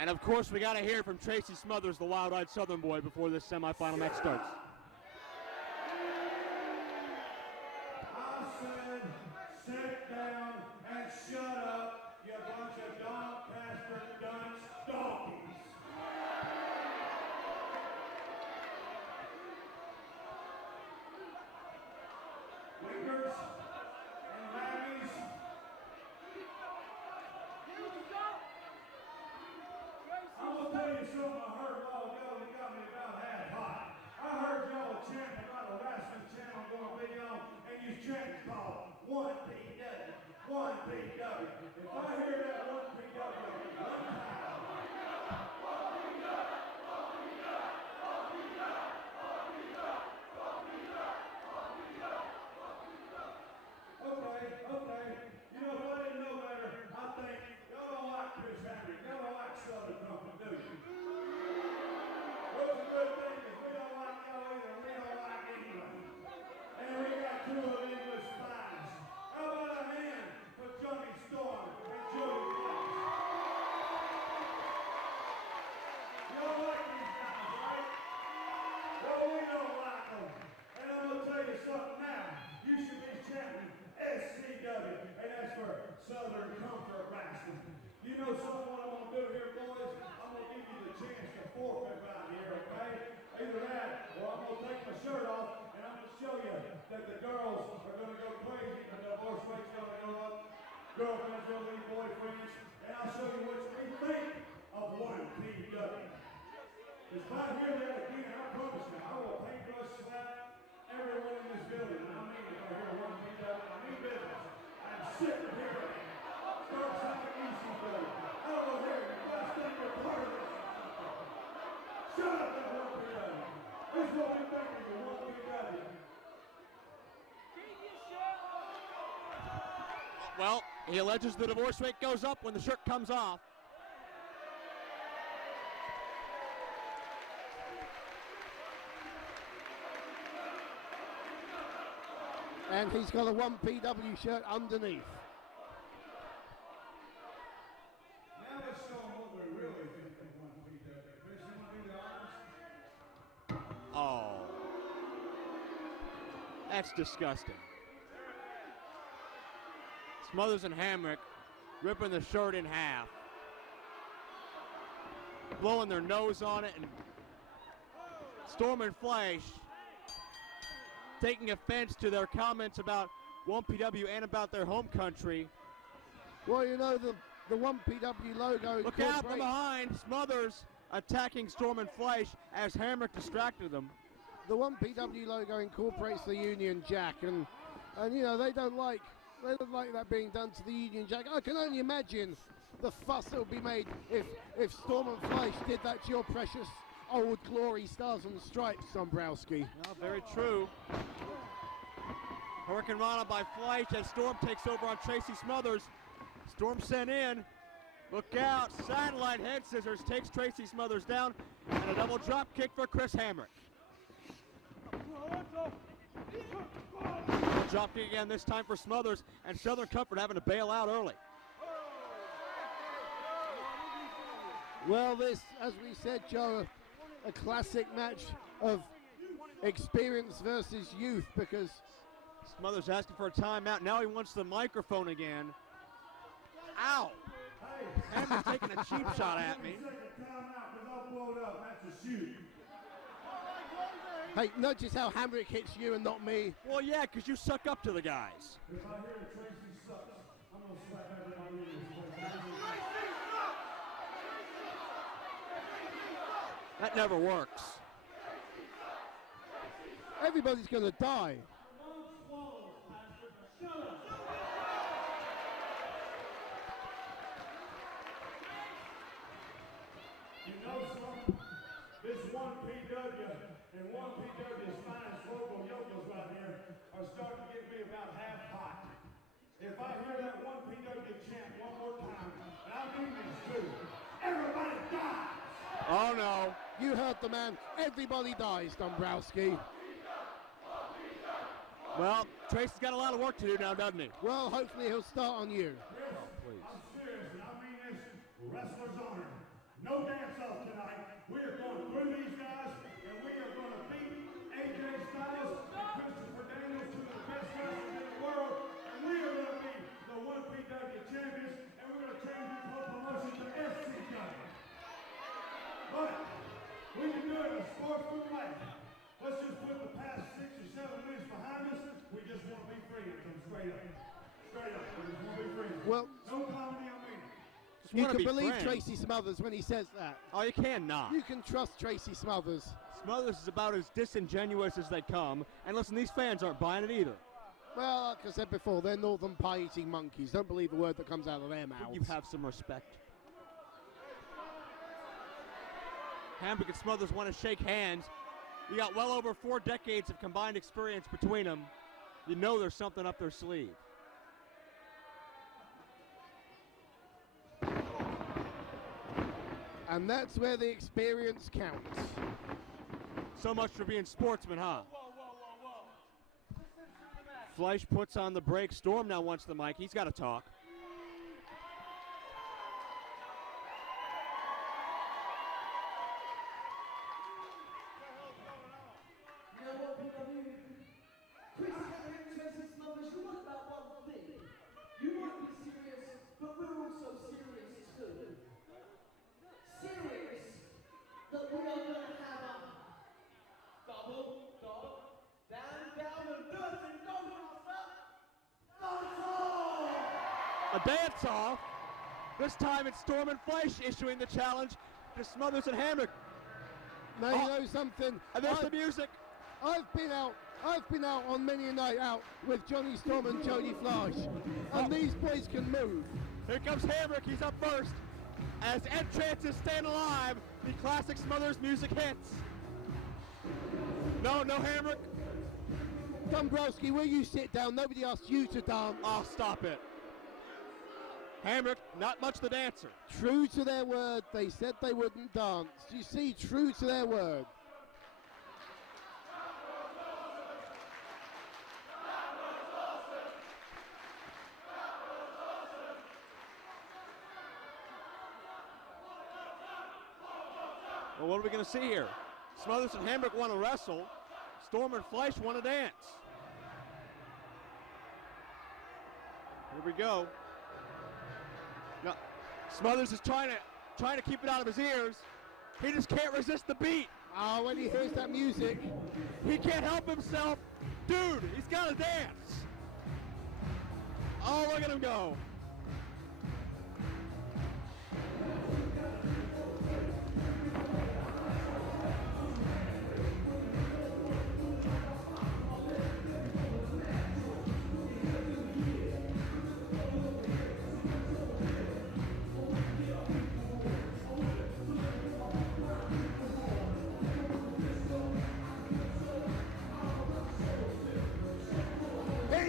And of course, we got to hear from Tracy Smothers, the wild-eyed Southern boy, before this semifinal match starts. I said, sit down and shut up, you bunch of Doncaster dunce donkeys. Wingers and lammies. I'm gonna tell you something I heard a while ago that got me about half hot. I heard y'all chanting about a wrestling channel going to be on, and you chanting called 1PW, 1PW. If I hear that 1PW one time, okay. You know, if I didn't know better, I think y'all don't like Chris Hamrick. Y'all don't like Southern Company, do you? Well, it's a good thing, because we don't like y'all either. We don't like England. And we got two of English spies. How about a hand for Jonny Storm and Jody? Y'all like these guys, right? Well, we don't like them. And I'm going to tell you something now. You should be chanting SCW, and that's for Southern Comfort Wrestling. You know something what I'm going to do here, boys? I'm going to give you the chance to forfeit right here, okay? Either that, or I'm going to take my shirt off, and I'm going to show you that the girls are going to go crazy, the divorce rate's going to go up, girlfriends going to leave boyfriends, and I'll show you what we think of 1PW. Because if I hear that again, I promise you, I will paintbrush slap everyone in this building. And I mean, if I hear 1PW, I mean business. I'm sick of hearing it. Start something easy, though. I don't want to hear it. You guys think you're part of this. Shut up, that 1PW. This is what we think of the 1PW. Well, he alleges the divorce rate goes up when the shirt comes off. And he's got a 1PW shirt underneath. Now let's show them what we really think of 1PW. Chris, you want to be honest? Oh. That's disgusting. Smothers and Hamrick ripping the shirt in half. Blowing their nose on it, and Storm and Fleisch taking offense to their comments about 1PW and about their home country. Well, you know, the 1PW logo. Look out from behind. Smothers attacking Storm and Fleisch as Hamrick distracted them. The 1PW logo incorporates the Union Jack, and you know, they don't like that being done to the Union Jack. I can only imagine the fuss that would be made if Storm and Fleisch did that to your precious old glory stars and stripes, Dombrowski. Well, very true. Hurricane Rana by Fleisch as Storm takes over on Tracy Smothers. Storm sent in. Look out. Satellite head scissors takes Tracy Smothers down. And a double drop kick for Chris Hamrick. Drop kick again, this time for Smothers. And Southern Comfort having to bail out early. Well, this, as we said, Joe, a classic match of experience versus youth, because Smothers asking for a timeout. Now he wants the microphone again. Ow! Hamrick taking a cheap shot at me. Hey, notice how Hamrick hits you and not me. Well, yeah, because you suck up to the guys. If I hear Tracy sucks, I'm going to slap everybody in this place. That never works. Everybody's going to die. You know something? This 1PW and 1PW's finest local yokels right here are starting to get me about half hot. If I hear that 1PW chant one more time, and I mean this too, everybody dies! Oh no. You heard the man. Everybody dies, Dombrowski. Well, Tracy's got a lot of work to do now, doesn't he? Well, hopefully he'll start on you. Chris, I'm serious, and I mean this. Wrestler's honor. No You can believe Tracy Smothers when he says that. Oh, you cannot. You can trust Tracy Smothers. Smothers is about as disingenuous as they come. And listen, these fans aren't buying it either. Well, like I said before, they're northern pie-eating monkeys. Don't believe a word that comes out of their mouths. You have some respect. Hamrick and Smothers want to shake hands. You got well over 4 decades of combined experience between them. You know there's something up their sleeve. And that's where the experience counts. So much for being sportsmen, huh? Fleisch puts on the brakes. Storm now wants the mic. He's got to talk. You know what, PW? Chris, Hamrick, Tracy Smothers, you're right about one thing. You might be serious, but we're also serious too. Serious that we are going to have a double, down, and dirty dance-off. A dance-off. This time it's Storm and Fleisch issuing the challenge to Smothers and Hamrick. Now you know something. And there's the music. I've been out on many a night out with Jonny Storm and Jody Fleisch, and these boys can move. Here comes Hamrick. He's up first. As Ed Chance's Staying Alive, the classic Smothers music hits. No Hamrick. Dombrowski, will you sit down? Nobody asked you to dance. Oh, stop it. Hamrick, not much the dancer. True to their word, they said they wouldn't dance. You see, true to their word. Well, what are we going to see here? Smothers and Hamrick want to wrestle. Storm and Fleisch want to dance. Here we go. Now, Smothers is trying to keep it out of his ears. He just can't resist the beat. Oh, when he hears that music, he can't help himself. Dude, he's got to dance. Oh, look at him go.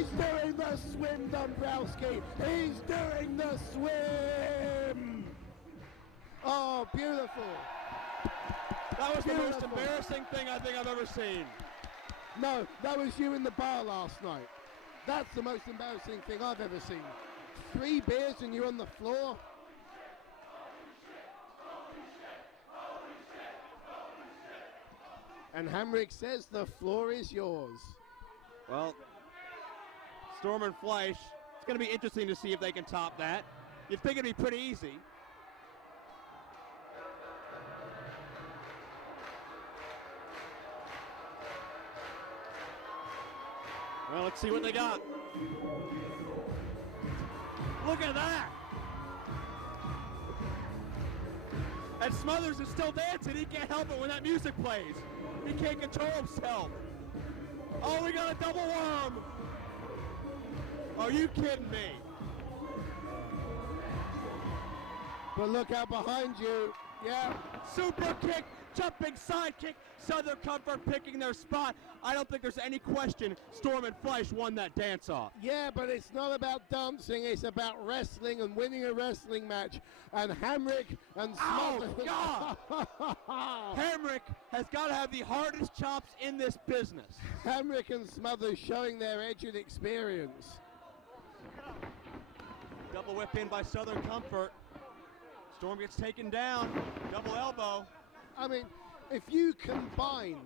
he's doing the swim, Dombrowski. He's doing the swim. Oh, beautiful. That was the most embarrassing thing I think I've ever seen. No, that was you in the bar last night. That's the most embarrassing thing I've ever seen. 3 beers and you're on the floor. And Hamrick says the floor is yours. Well, Storm and Fleisch, it's going to be interesting to see if they can top that. You'd think it'd be pretty easy. Well, let's see what they got. Look at that! And Smothers is still dancing. He can't help it when that music plays. He can't control himself. Oh, we got a double worm. Are you kidding me? But look out behind you. Yeah. Super kick, jumping side kick. Southern Comfort picking their spot. I don't think there's any question Storm and Fleisch won that dance-off. Yeah, but it's not about dancing. It's about wrestling and winning a wrestling match. And Hamrick and Smothers. Oh, God! Hamrick has got to have the hardest chops in this business. Hamrick and Smothers showing their edge and experience. Double whip in by Southern Comfort. Storm gets taken down. Double elbow. I mean, if you combine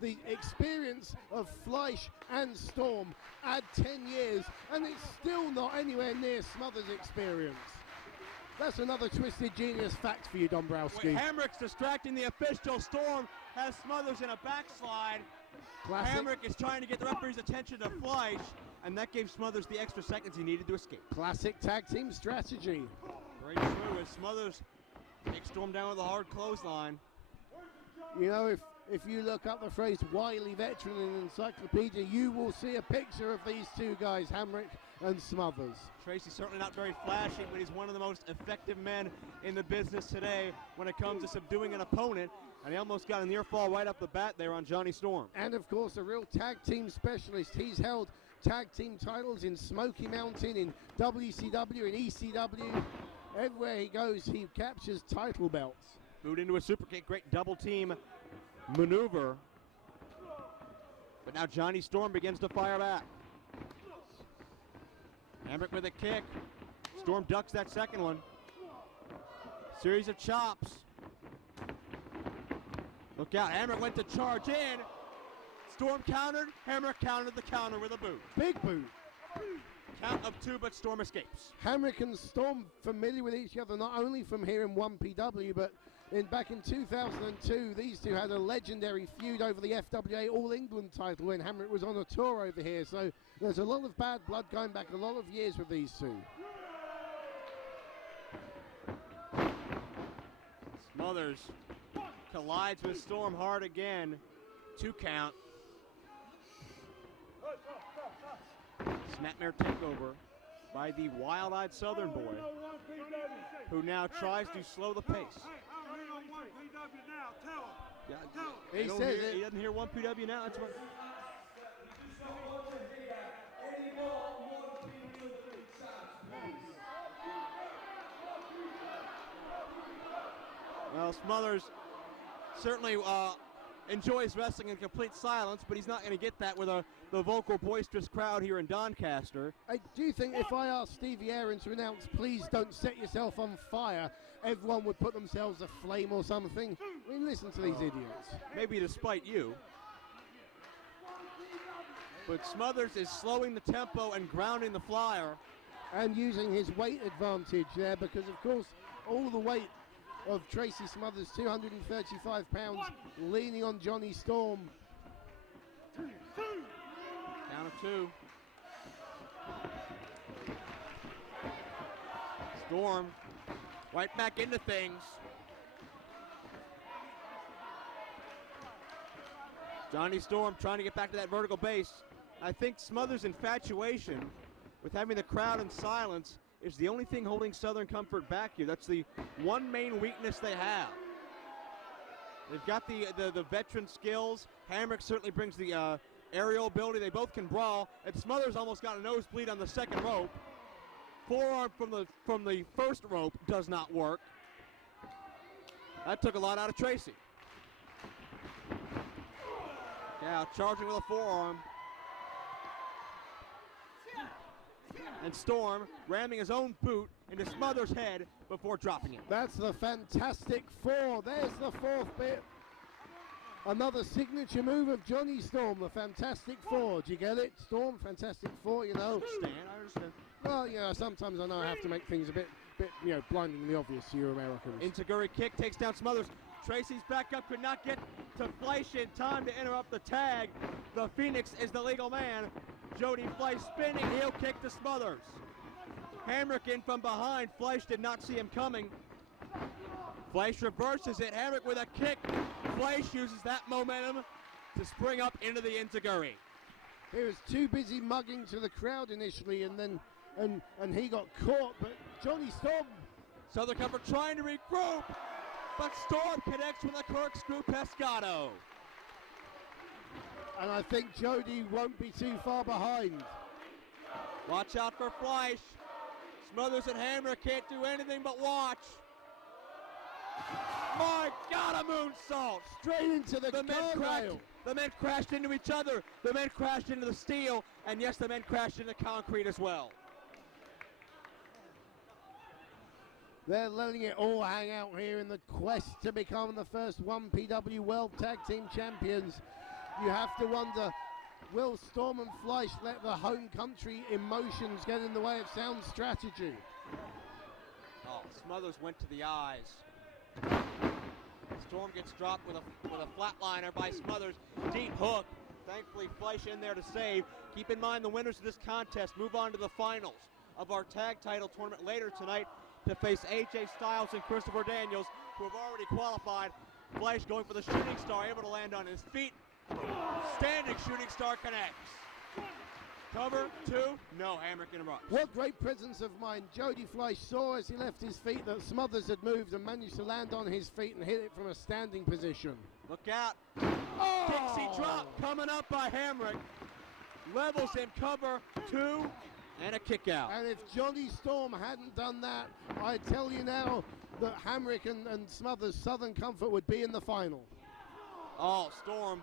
the experience of Fleisch and Storm, add 10 years, and it's still not anywhere near Smothers' experience. That's another Twisted Genius fact for you, Dombrowski. Hamrick's distracting the official. Storm has Smothers in a backslide. Classic. Hamrick is trying to get the referee's attention to Fleisch, and that gave Smothers the extra seconds he needed to escape. Classic tag team strategy. Very true, as Smothers takes Storm down with a hard clothesline. You know, if you look up the phrase wily veteran in an encyclopedia, you will see a picture of these two guys, Hamrick and Smothers. Tracy's certainly not very flashy, but he's one of the most effective men in the business today when it comes to subduing an opponent, and he almost got a near fall right off the bat there on Jonny Storm. And of course, a real tag team specialist. He's held tag team titles in Smoky Mountain, in WCW, in ECW. Everywhere he goes, he captures title belts. Moved into a super kick, great double team maneuver. But now Jonny Storm begins to fire back. Hamrick with a kick. Storm ducks that second one. Series of chops. Look out, Hamrick went to charge in. Storm countered, Hamrick countered the counter with a boot. Big boot. Count of two, but Storm escapes. Hamrick and Storm familiar with each other, not only from here in 1PW, but back in 2002, these two had a legendary feud over the FWA All England title when Hamrick was on a tour over here. So there's a lot of bad blood going back a lot of years with these two. Smothers collides with Storm hard again. 2 count. Snapmare takeover by the wild-eyed Southern boy, who now tries to slow the pace. He says it. He doesn't hear 1PW now. That's what. Well, Smothers certainly enjoys wrestling in complete silence, but he's not going to get that with the vocal, boisterous crowd here in Doncaster. I do think if I asked Stevie Aaron to announce, please don't set yourself on fire, everyone would put themselves aflame or something. I mean, listen to these idiots. Maybe despite you. But Smothers is slowing the tempo and grounding the flyer. And using his weight advantage there, because of course all the weight of Tracy Smothers, 235 pounds, leaning on Jonny Storm. Count of 2. Storm right back into things. Jonny Storm trying to get back to that vertical base. I think Smothers' infatuation with having the crowd in silence is the only thing holding Southern Comfort back here. That's the one main weakness they have. They've got the veteran skills. Hamrick certainly brings the aerial ability. They both can brawl. And Smothers almost got a nosebleed on the second rope. Forearm from the first rope does not work. That took a lot out of Tracy. Yeah, charging with a forearm. And Storm ramming his own boot into Smothers' head before dropping it. That's the Fantastic Four. There's the fourth bit. Another signature move of Jonny Storm, the Fantastic Four. Do you get it? Storm, Fantastic Four, you know. I understand. Well, you know, sometimes I know I have to make things a bit you know, blindingly obvious to you Americans. Enzuigiri kick takes down Smothers. Tracy's back up, could not get to Fleisch in time to interrupt the tag. The Phoenix is the legal man. Jody Fleisch spinning heel kick to Smothers. Hamrick in from behind. Fleisch did not see him coming. Fleisch reverses it. Hamrick with a kick. Fleisch uses that momentum to spring up into the Enzuigiri. He was too busy mugging to the crowd initially, and then and he got caught. But Jonny Storm, Southern Comfort trying to regroup, but Storm connects with a corkscrew pescado. and I think Jody won't be too far behind. Watch out for Fleisch. Smothers and Hamrick can't do anything but watch. My God, a moonsault! Straight into the guardrail. The men crashed into each other. The men crashed into the steel. And yes, the men crashed into concrete as well. They're letting it all hang out here in the quest to become the first 1PW World Tag Team Champions. You have to wonder, will Storm and Fleisch let the home country emotions get in the way of sound strategy? Oh, Smothers went to the eyes. Storm gets dropped with a flatliner by Smothers. Deep hook. Thankfully, Fleisch in there to save. Keep in mind the winners of this contest move on to the finals of our tag title tournament later tonight to face AJ Styles and Christopher Daniels, who have already qualified. Fleisch going for the shooting star, able to land on his feet. Standing shooting star connects. Cover, 2, no, Hamrick interrupts. What great presence of mind. Jody Fleisch saw as he left his feet that Smothers had moved and managed to land on his feet and hit it from a standing position. Look out. Oh! Dixie drop coming up by Hamrick. Levels him, cover, 2, and a kick out. And if Johnny Storm hadn't done that, I tell you now that Hamrick and Smothers' Southern Comfort would be in the final. Oh, Storm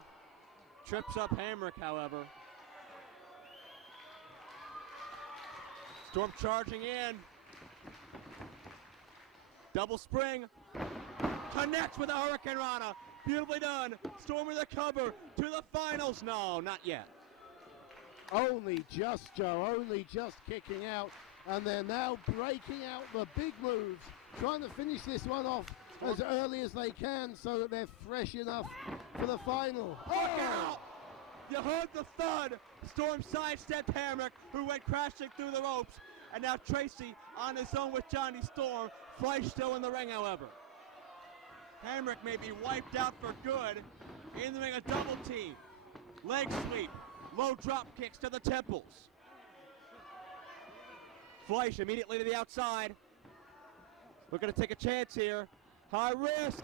trips up Hamrick, however. Storm charging in. Double spring. Connects with a Hurricane Rana. Beautifully done. Storm with a cover to the finals. No, not yet. Only just, Joe, only just kicking out. And they're now breaking out the big moves, trying to finish this one off as early as they can so that they're fresh enough for the final. Look out! You heard the thud. Storm sidestepped Hamrick, who went crashing through the ropes. And now Tracy on his own with Johnny Storm. Fleisch still in the ring, however. Hamrick may be wiped out for good. In the ring, a double team. Leg sweep. Low drop kicks to the temples. Fleisch immediately to the outside. Looking to take a chance here. High risk.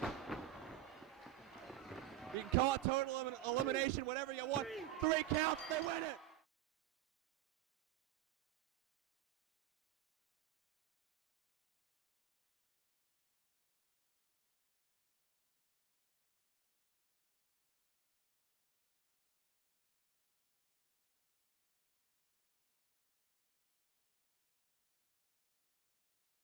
You can call it total elimination, whatever you want. 3 counts, they win it.